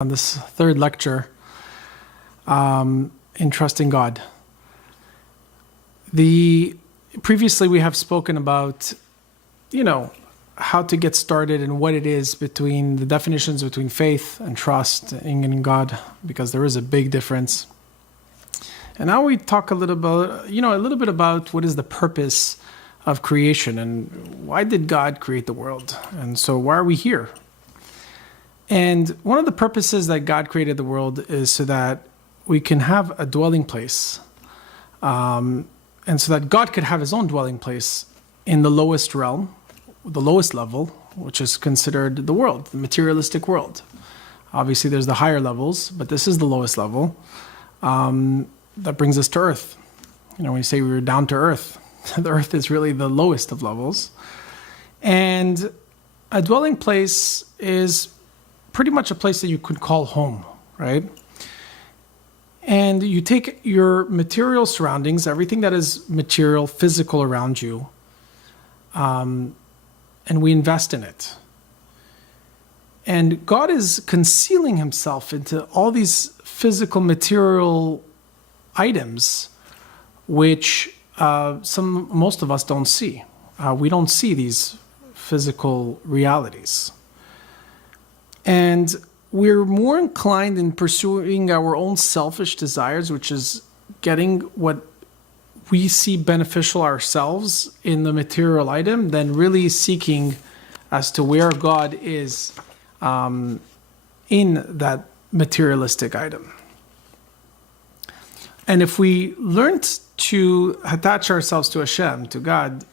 On this third lecture in Trusting God. Previously we have spoken about, how to get started and what it is between the definitions between faith and trust in God, because there is a big difference. And now we talk a little bit about what is the purpose of creation and why did God create the world? And so why are we here? And one of the purposes that God created the world is so that we can have a dwelling place. And so that God could have his own dwelling place in the lowest realm, the lowest level, which is considered the world, the materialistic world. Obviously, there's the higher levels, but this is the lowest level. That brings us to earth. When you say we were down to earth, the earth is really the lowest of levels. And a dwelling place is pretty much a place that you could call home, right? And you take your material surroundings, everything that is material, physical around you, and we invest in it. And God is concealing himself into all these physical material items, which most of us don't see. We don't see these physical realities. And we're more inclined in pursuing our own selfish desires, which is getting what we see beneficial ourselves in the material item, than really seeking as to where God is in that materialistic item. And if we learned to attach ourselves to Hashem, to God,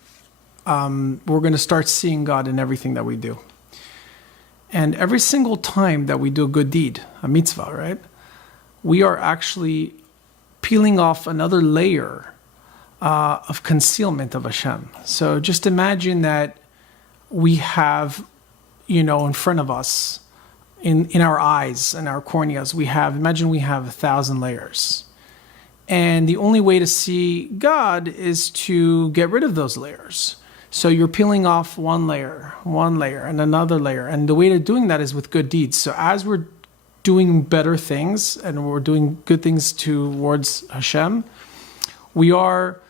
we're going to start seeing God in everything that we do. And every single time that we do a good deed, a mitzvah, right, we are actually peeling off another layer of concealment of Hashem. So just imagine that we have, in front of us, in our eyes and our corneas, imagine we have 1,000 layers. And the only way to see God is to get rid of those layers. So you're peeling off one layer, and another layer. And the way to doing that is with good deeds. So as we're doing better things and we're doing good things towards Hashem, we are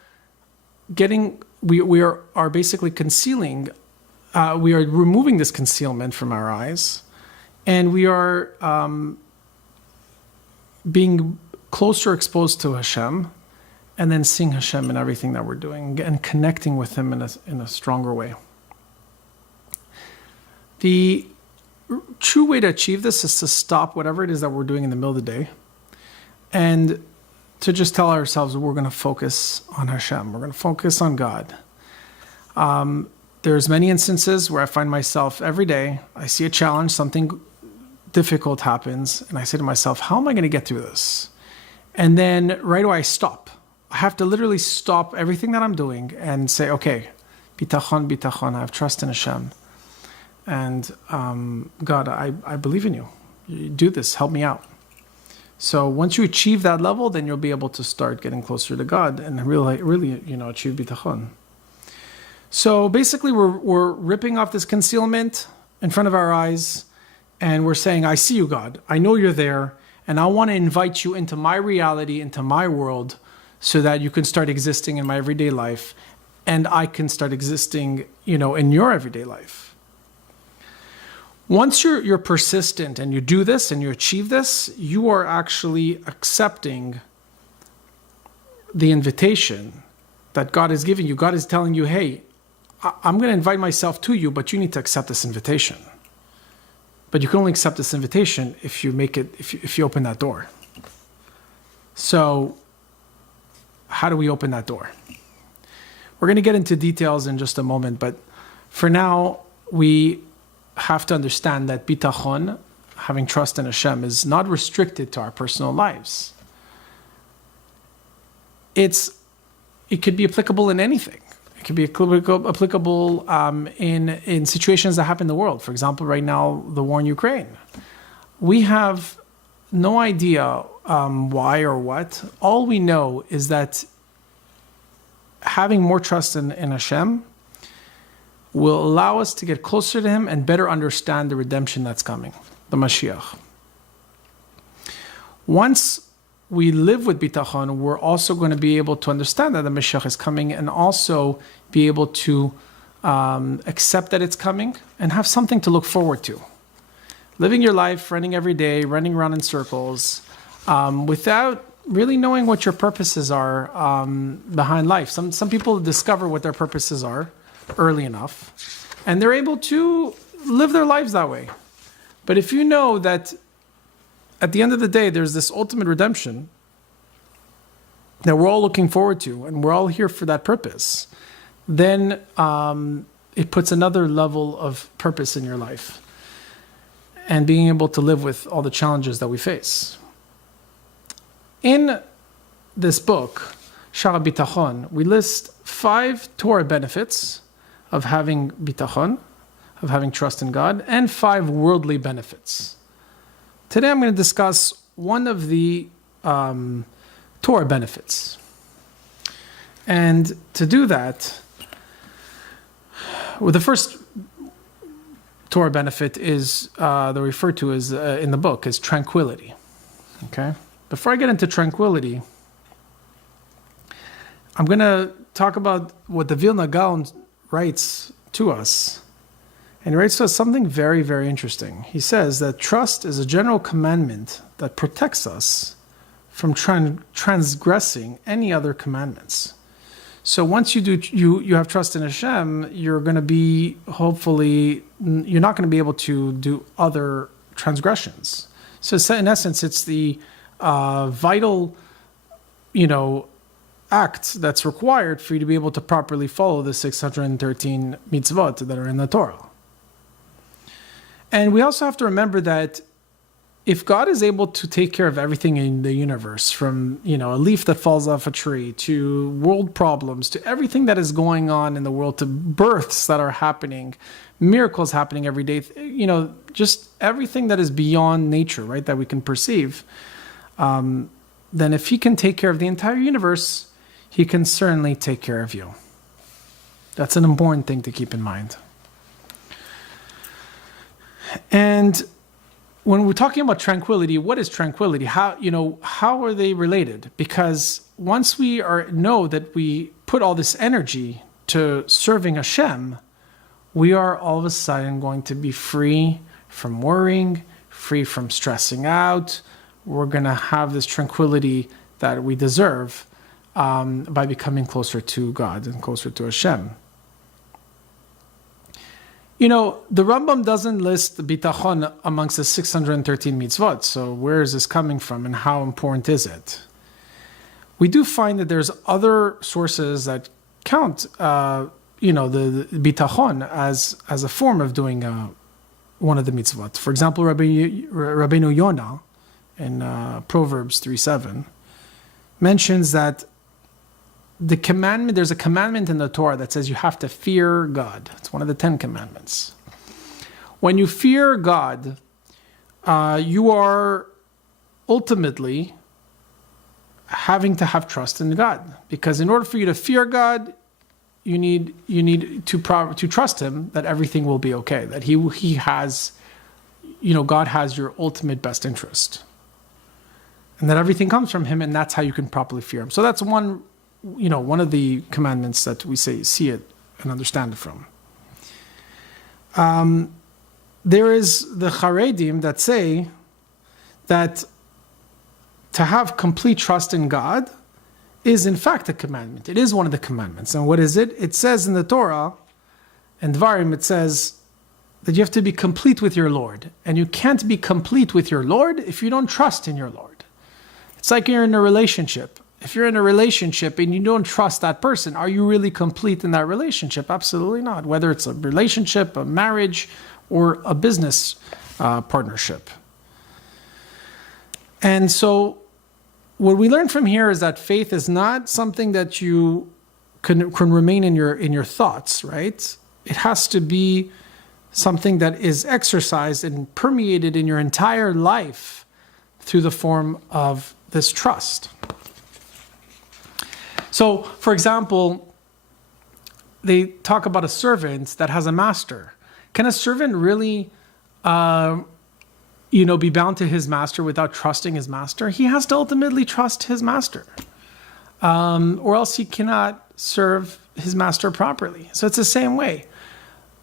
basically concealing, we are removing this concealment from our eyes. And we are being closer exposed to Hashem, and then seeing Hashem in everything that we're doing and connecting with him in a stronger way. The true way to achieve this is to stop whatever it is that we're doing in the middle of the day and to just tell ourselves we're going to focus on Hashem. We're going to focus on God. There's many instances where I find myself every day, I see a challenge, something difficult happens, and I say to myself, how am I going to get through this? And then right away I stop. I have to literally stop everything that I'm doing and say, okay, bitachon, I have trust in Hashem. And God, I believe in you. You do this, help me out. So once you achieve that level, then you'll be able to start getting closer to God and really achieve bitachon. So basically we're ripping off this concealment in front of our eyes, and we're saying, I see you, God. I know you're there, and I want to invite you into my reality, into my world, so that you can start existing in my everyday life, and I can start existing, in your everyday life. Once you're persistent and you do this and you achieve this, you are actually accepting the invitation that God is giving you. God is telling you, hey, I'm going to invite myself to you, but you need to accept this invitation. But you can only accept this invitation if you if you open that door. So how do we open that door? We're going to get into details in just a moment, but for now, we have to understand that bitachon, having trust in Hashem, is not restricted to our personal lives. It could be applicable in anything. It could be applicable in situations that happen in the world. For example, right now, the war in Ukraine. We have no idea why or what. All we know is that having more trust in Hashem will allow us to get closer to him and better understand the redemption that's coming, the Mashiach. Once we live with bitachon, we're also going to be able to understand that the Mashiach is coming and also be able to accept that it's coming and have something to look forward to. Living your life, running every day, running around in circles, without really knowing what your purposes are behind life. Some people discover what their purposes are early enough, and they're able to live their lives that way. But if you know that at the end of the day, there's this ultimate redemption that we're all looking forward to, and we're all here for that purpose, then it puts another level of purpose in your life and being able to live with all the challenges that we face. In this book, Shaar Habitachon, we list 5 Torah benefits of having bitachon, of having trust in God, and 5 worldly benefits. Today I'm going to discuss one of the Torah benefits. And to do that, well, the first Torah benefit is they're referred to as in the book as tranquility. Okay? Before I get into tranquility, I'm going to talk about what the Vilna Gaon writes to us. And he writes to us something very, very interesting. He says that trust is a general commandment that protects us from transgressing any other commandments. So once you have trust in Hashem, you're going to be, hopefully, you're not going to be able to do other transgressions. So in essence, it's the vital, act that's required for you to be able to properly follow the 613 mitzvot that are in the Torah. And we also have to remember that if God is able to take care of everything in the universe, from a leaf that falls off a tree to world problems to everything that is going on in the world, to births that are happening, miracles happening every day, just everything that is beyond nature, right, that we can perceive, then if He can take care of the entire universe, He can certainly take care of you. That's an important thing to keep in mind. And when we're talking about tranquility, what is tranquility? How are they related? Because once we know that we put all this energy to serving Hashem, we are all of a sudden going to be free from worrying, free from stressing out. We're going to have this tranquility that we deserve by becoming closer to God and closer to Hashem. The Rambam doesn't list the bitachon amongst the 613 mitzvot. So where is this coming from and how important is it? We do find that there's other sources that count, the bitachon as a form of doing one of the mitzvot. For example, Rabbeinu Yonah in Proverbs 3:7 mentions that there's a commandment in the Torah that says you have to fear God. It's one of the 10 commandments. When you fear God, you are ultimately having to have trust in God. Because in order for you to fear God, you need to trust Him that everything will be okay, that He has, God has your ultimate best interest. And that everything comes from Him, and that's how you can properly fear Him. So that's one of the commandments that we see it and understand it from. There is the Charedim that say that to have complete trust in God is in fact a commandment. It is one of the commandments. And what is it? It says in the Torah, in Dvarim, it says that you have to be complete with your Lord. And you can't be complete with your Lord if you don't trust in your Lord. It's like you're in a relationship. If you're in a relationship and you don't trust that person, are you really complete in that relationship? Absolutely not. Whether it's a relationship, a marriage, or a business partnership. And so what we learn from here is that faith is not something that you can remain in your thoughts, right? It has to be something that is exercised and permeated in your entire life through the form of this trust. So, for example, they talk about a servant that has a master. Can a servant really, be bound to his master without trusting his master, he has to ultimately trust his master. Or else he cannot serve his master properly. So it's the same way.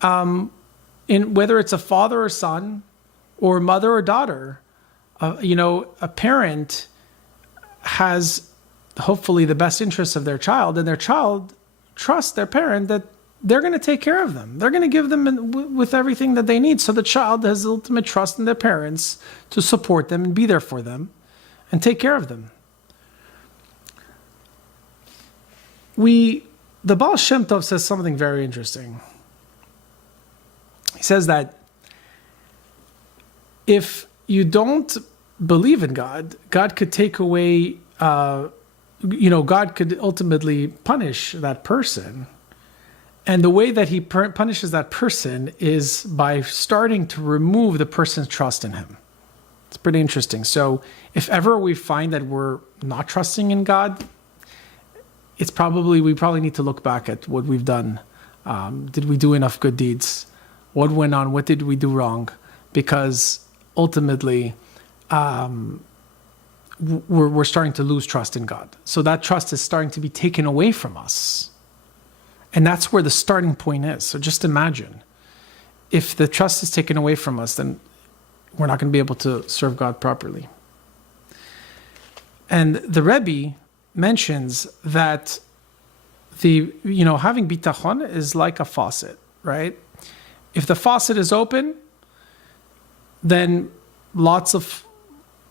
In whether it's a father or son, or mother or daughter, a parent has hopefully the best interests of their child, and their child trusts their parent that they're going to take care of them. They're going to give them with everything that they need. So the child has ultimate trust in their parents to support them and be there for them and take care of them. The Baal Shem Tov says something very interesting. He says that if you don't believe in God, God could take away, God could ultimately punish that person. And the way that he punishes that person is by starting to remove the person's trust in him. It's pretty interesting. So if ever we find that we're not trusting in God, we probably need to look back at what we've done. Did we do enough good deeds? What went on? What did we do wrong? Because ultimately, we're starting to lose trust in God. So that trust is starting to be taken away from us. And that's where the starting point is. So just imagine, if the trust is taken away from us, then we're not going to be able to serve God properly. And the Rebbe mentions that having bitachon is like a faucet, right? If the faucet is open, then lots of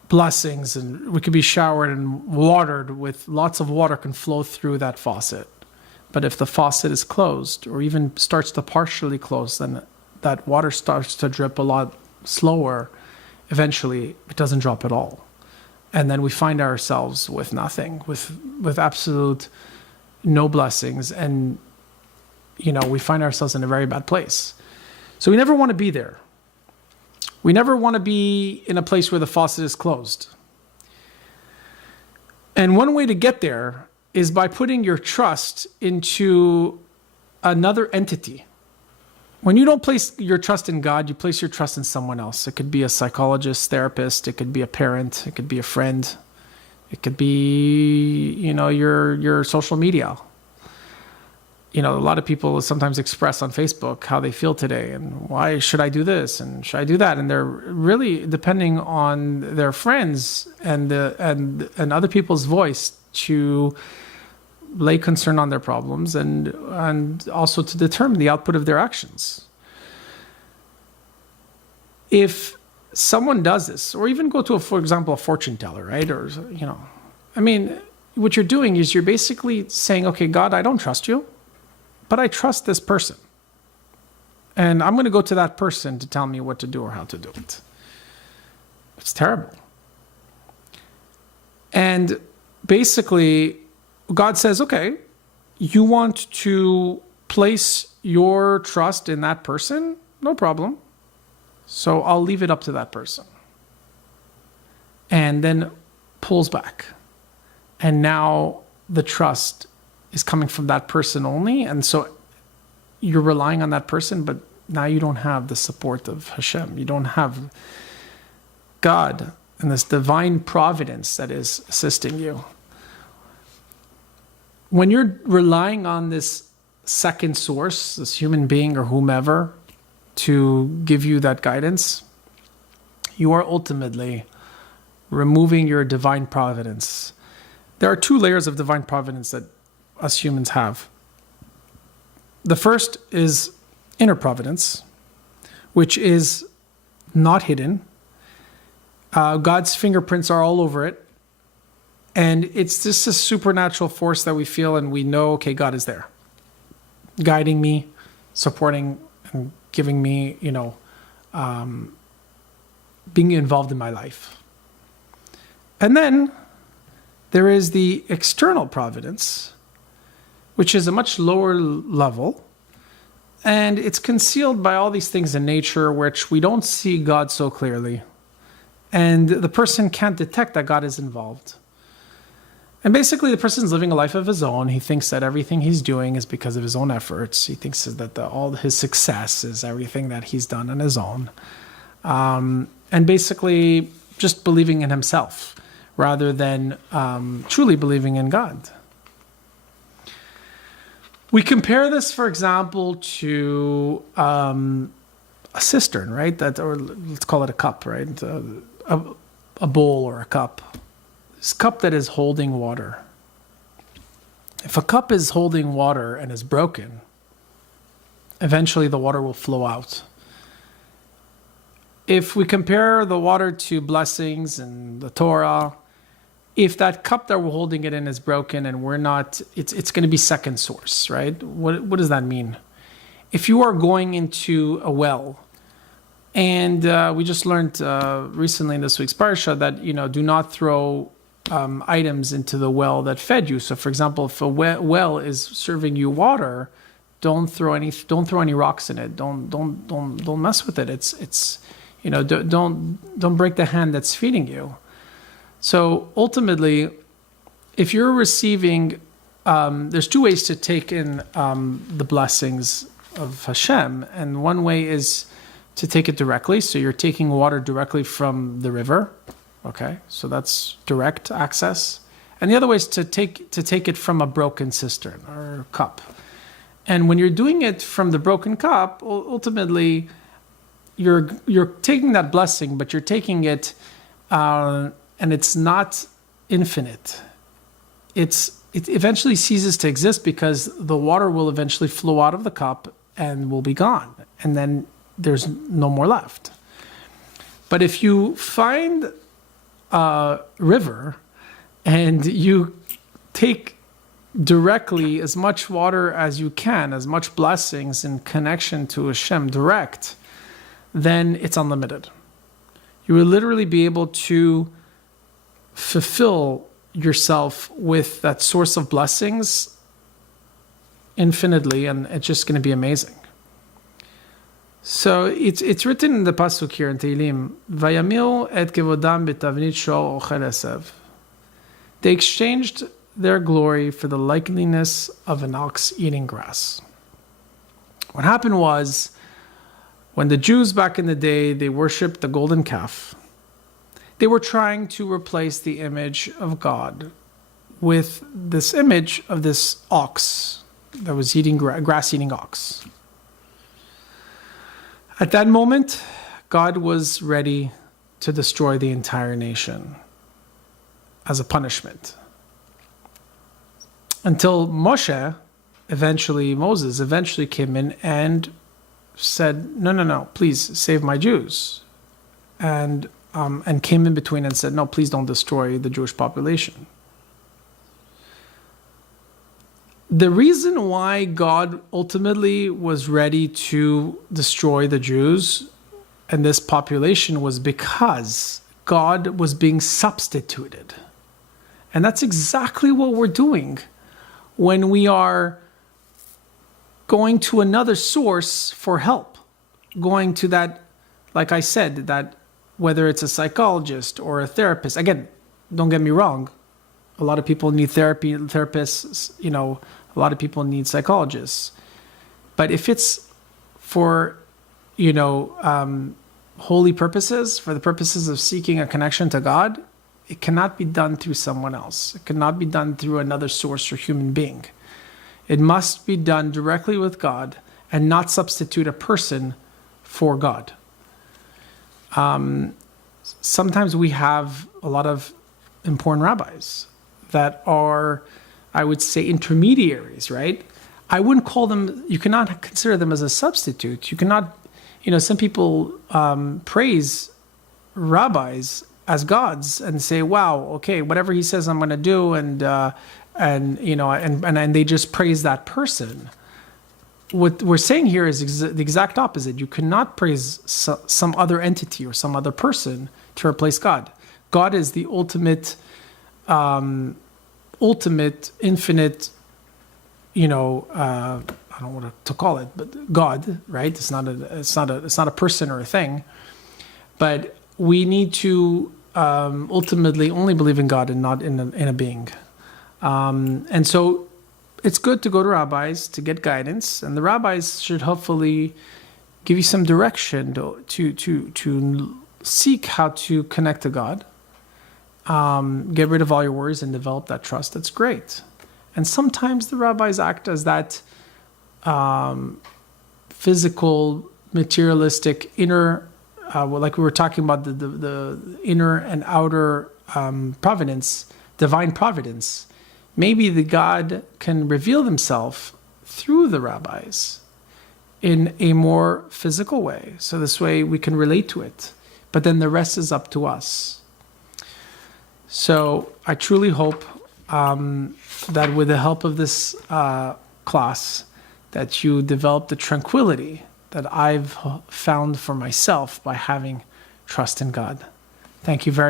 blessings, and we could be showered and watered with lots of water can flow through that faucet. But if the faucet is closed, or even starts to partially close, then that water starts to drip a lot slower. Eventually, it doesn't drop at all. And then we find ourselves with nothing, with absolute no blessings. And, we find ourselves in a very bad place. So we never want to be there. We never want to be in a place where the faucet is closed. And one way to get there is by putting your trust into another entity. When you don't place your trust in God, you place your trust in someone else. It could be a psychologist, therapist, it could be a parent, it could be a friend, it could be, your social media. A lot of people sometimes express on Facebook how they feel today and why should I do this and should I do that? And they're really depending on their friends and other people's voice to lay concern on their problems and also to determine the output of their actions. If someone does this, or even go to, for example, a fortune teller, right? Or, what you're doing is you're basically saying, okay, God, I don't trust you, but I trust this person. And I'm going to go to that person to tell me what to do or how to do it. It's terrible. And basically, God says, okay, you want to place your trust in that person? No problem. So I'll leave it up to that person. And then pulls back. And now the trust is coming from that person only. And so you're relying on that person, but now you don't have the support of Hashem. You don't have God and this divine providence that is assisting you. When you're relying on this second source, this human being or whomever, to give you that guidance, you are ultimately removing your divine providence. There are two layers of divine providence that us humans have. The first is inner providence, which is not hidden. God's fingerprints are all over it. And it's just a supernatural force that we feel and we know, okay, God is there, guiding me, supporting and giving me, being involved in my life. And then there is the external providence, which is a much lower level. And it's concealed by all these things in nature, which we don't see God so clearly. And the person can't detect that God is involved. And basically, the person's living a life of his own. He thinks that everything he's doing is because of his own efforts. He thinks that all his success is everything that he's done on his own. and basically just believing in himself rather than truly believing in God. We compare this, for example, to a cistern, right? Or let's call it a cup, right? A bowl or a cup. This cup that is holding water. If a cup is holding water and is broken, eventually the water will flow out. If we compare the water to blessings and the Torah, if that cup that we're holding it in is broken and we're not, it's going to be second source, right? What does that mean? If you are going into a well, and we just learned recently in this week's parsha that, do not throw items into the well that fed you. So, for example, if a well is serving you water, don't throw any rocks in it. Don't mess with it. It's don't break the hand that's feeding you. So ultimately, if you're receiving, there's two ways to take in the blessings of Hashem, and one way is to take it directly. So you're taking water directly from the river. Okay, so that's direct access. And the other way is to take it from a broken cistern or cup. And when you're doing it from the broken cup, ultimately, you're taking that blessing, but you're taking it, and it's not infinite. It eventually ceases to exist because the water will eventually flow out of the cup and will be gone, and then there's no more left. But if you find a river and you take directly as much water as you can, as much blessings and connection to Hashem direct, then it's unlimited. You will literally be able to fulfill yourself with that source of blessings infinitely, and it's just going to be amazing. So it's written in the pasuk here in Tehillim, Vayamil et kevodam betavnit shor ochel esev. They exchanged their glory for the likeliness of an ox eating grass. What happened was, when the Jews back in the day, they worshipped the golden calf, they were trying to replace the image of God with this image of this ox that was eating grass-eating ox. At that moment, God was ready to destroy the entire nation as a punishment. Until Moses eventually came in and said, no, please save my Jews. And came in between and said, no, please don't destroy the Jewish population. The reason why God ultimately was ready to destroy the Jews and this population was because God was being substituted. And that's exactly what we're doing when we are going to another source for help. Going to that, like I said, that whether it's a psychologist or a therapist. Again, don't get me wrong. A lot of people need therapists, a lot of people need psychologists. But if it's for, holy purposes, for the purposes of seeking a connection to God, it cannot be done through someone else. It cannot be done through another source or human being. It must be done directly with God and not substitute a person for God. Sometimes we have a lot of important rabbis that are, I would say, intermediaries, right? I wouldn't call them, you cannot consider them as a substitute. You cannot, some people praise rabbis as gods and say, wow, okay, whatever he says I'm going to do, and they just praise that person. What we're saying here is the exact opposite. You cannot praise some other entity or some other person to replace God. God is the ultimate, infinite, I don't know what to call it, but God, right? It's not a person or a thing. But we need to ultimately only believe in God and not in a being. And so it's good to go to rabbis to get guidance, and the rabbis should hopefully give you some direction to seek how to connect to God, get rid of all your worries and develop that trust, that's great. And sometimes the rabbis act as that physical, materialistic inner, like we were talking about the inner and outer providence, divine providence. Maybe the God can reveal himself through the rabbis in a more physical way. So this way we can relate to it. But then the rest is up to us. So I truly hope that with the help of this class, that you develop the tranquility that I've found for myself by having trust in God. Thank you very much.